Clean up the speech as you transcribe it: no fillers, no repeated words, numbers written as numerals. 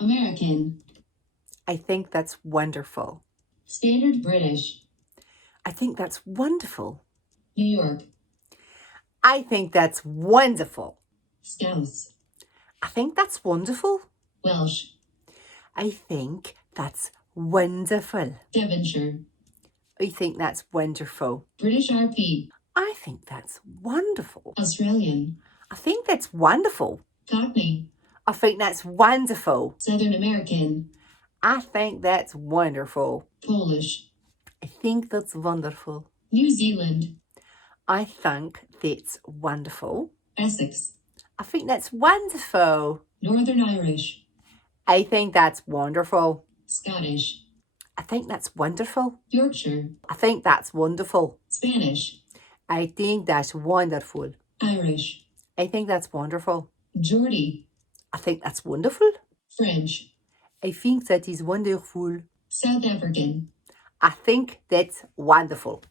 American. I think that's wonderful. Standard British. I think that's wonderful. New York. I think that's wonderful. Scouse. I think that's wonderful. Welsh. I think that's wonderful. Devonshire. I think that's wonderful. British RP. I think that's wonderful. Australian. I think that's wonderful. Cockney. I think that's wonderful. Southern American. I think that's wonderful. Polish. I think that's wonderful. New Zealand. I think that's wonderful. Essex. I think that's wonderful. Northern Irish. I think that's wonderful. Scottish. I think that's wonderful. Yorkshire. I think that's wonderful. Spanish. I think that's wonderful. Irish. I think that's wonderful. Geordie. I think that's wonderful. French. I think that is wonderful. South African. I think that's wonderful.